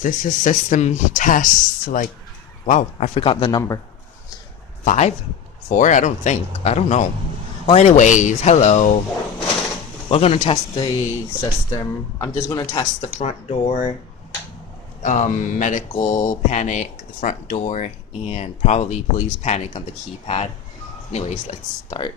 This is system tests, like, wow, I forgot the number. 5? 4? I don't know. Well, anyways, hello. We're gonna test the system. I'm just gonna test the front door, medical panic, the front door, and probably police panic on the keypad. Anyways, let's start.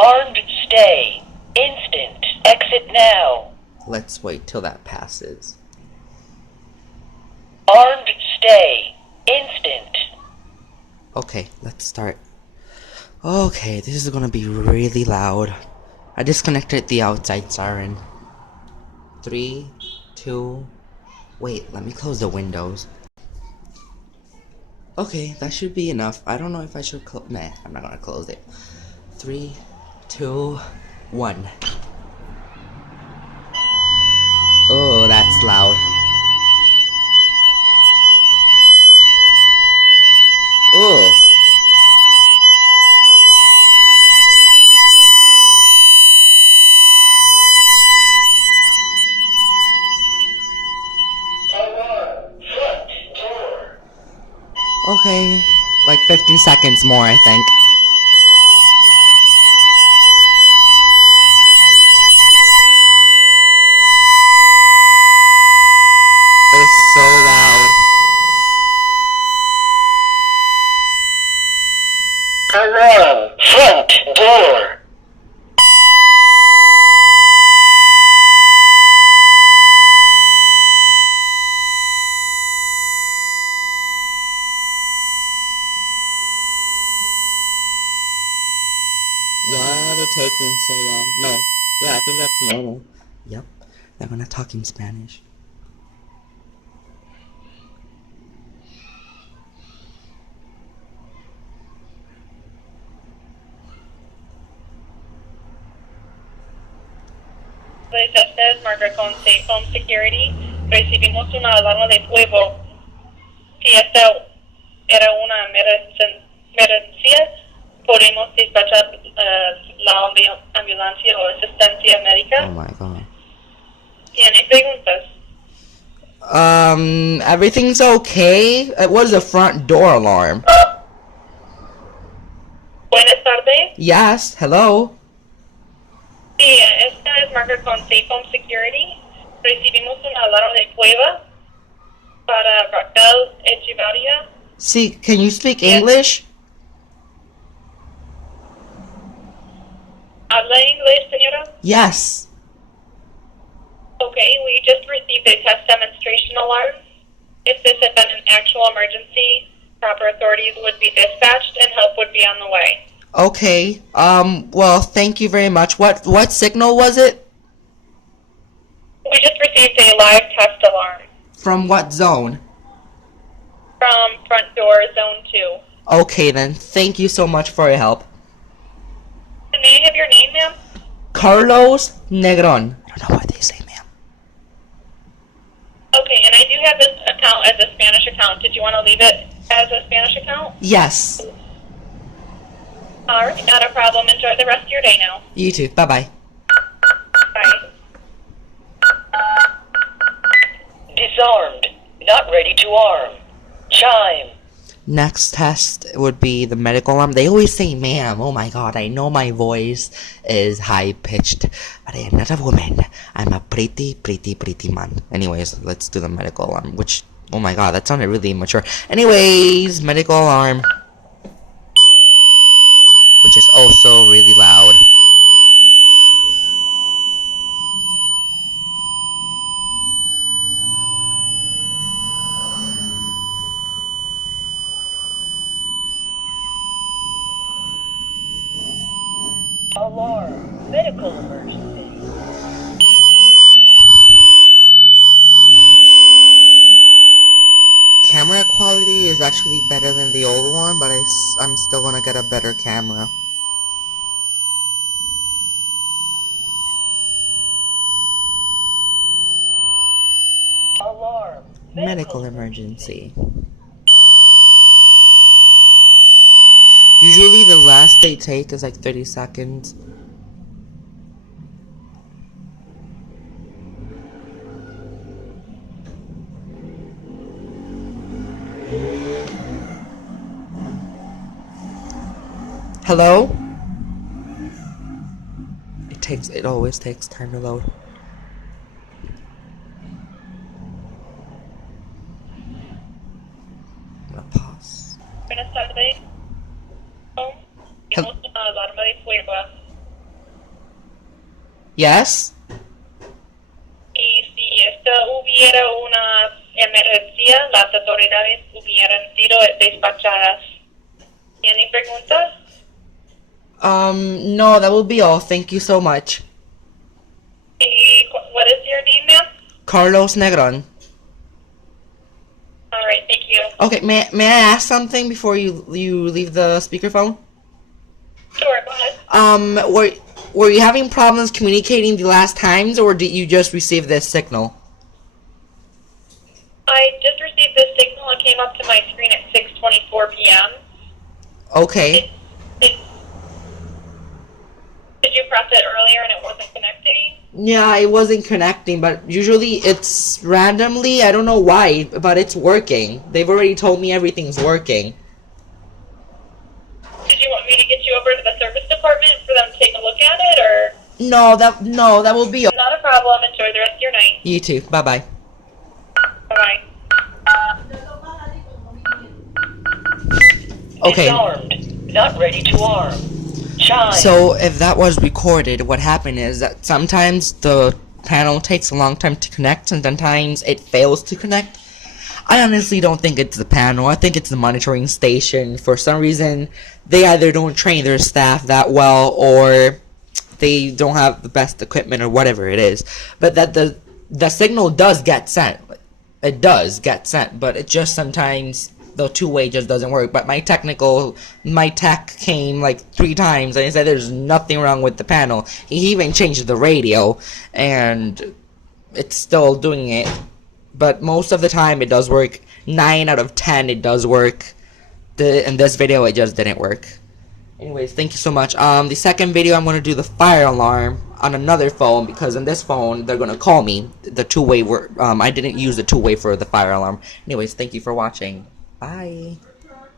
Armed stay. Instant. Exit now. Let's wait till that passes. Armed stay. Instant. Okay, let's start. Okay, this is gonna be really loud. I disconnected the outside siren. 3, 2, wait, let me close the windows. Okay, that should be enough. I don't know if I should nah, I'm not gonna close it. 3, 2, 1. Oh, that's loud. Oh. Front door. Okay, like 15 seconds more, I think. It is so loud. Alarm. Front door. Why are they taking so long? No. Yeah, I think that's normal. Yep. They're gonna talk in Spanish. Esta es marca con Safe Home Security. Recibimos una alarma de fuego. Si esta era una emergencia, podemos despachar la ambulancia o asistencia médica. Oh my god. ¿Tiene preguntas? Everything's okay? It was a front door alarm. Buenas tardes. Yes, hello? Sí, esta es marca con Safe Home Security. Recibimos una alarma de fuego para Raquel Echevarria. See, can you speak English? ¿Habla inglés, señora? Yes. Okay, we just received a test demonstration alarm. If this had been an actual emergency, proper authorities would be dispatched and help would be on the way. Okay, well, thank you very much. What signal was it? We just received a live test alarm From what zone? from front door zone 2. Okay then, thank you so much for your help. May I have your name, ma'am? Carlos Negron. I don't know what they say, ma'am. Okay, and I do have this account as a Spanish account. Did you want to leave it as a Spanish account? Yes. Alright, not a problem. Enjoy the rest of your day now. You too. Bye-bye. Bye. Disarmed. Not ready to arm. Chime. Next test would be the medical alarm. They always say ma'am. Oh my god, I know my voice is high-pitched, but I am not a woman. I'm a pretty man. Anyways, let's do the medical alarm, which, oh my god, that sounded really immature. Anyways, medical alarm, which is also really loud. Alarm. Medical emergency. Camera quality is actually better than the old one, but I'm still gonna get a better camera. Alarm. Medical emergency. Usually the last they take is like 30 seconds. Hello? It always takes time to load. I'm gonna pause. Buenas tardes. Tenemos una alarma de fuego. Yes? Y si esto hubiera una emergencia, las autoridades hubieran sido despachadas. ¿Tiene preguntas? No, that will be all. Thank you so much. Y, what is your name, ma'am? Carlos Negron. All right, thank you. Okay, may I ask something before you leave the speakerphone? Sure, go ahead. Were you having problems communicating the last times, or did you just receive this signal? I just received this signal. It came up to my screen at 6:24 p.m. Okay. Did you press it earlier and it wasn't connecting? Yeah, it wasn't connecting, but usually it's randomly. I don't know why, but it's working. They've already told me everything's working. Did you want me to get you over to the service department for them to take a look at it, or? No, that will be all. Not a problem. Enjoy the rest of your night. You too. Bye-bye. Bye-bye. Okay. Disarmed. Not ready to arm. Chime. So, if that was recorded, what happened is that sometimes the panel takes a long time to connect, and sometimes it fails to connect. I honestly don't think it's the panel. I think it's the monitoring station. For some reason, they either don't train their staff that well, or they don't have the best equipment, or whatever it is. But that the signal does get sent. It does get sent, but it just sometimes the two-way just doesn't work. But my tech came like 3 times, and he said there's nothing wrong with the panel. He even changed the radio, and it's still doing it. But most of the time it does work. 9 out of 10 it does work. In this video it just didn't work. Anyways, thank you so much. The second video I'm going to do the fire alarm on another phone, because in this phone they're going to call me. The two-way I didn't use the two-way for the fire alarm. Anyways, thank you for watching. Bye.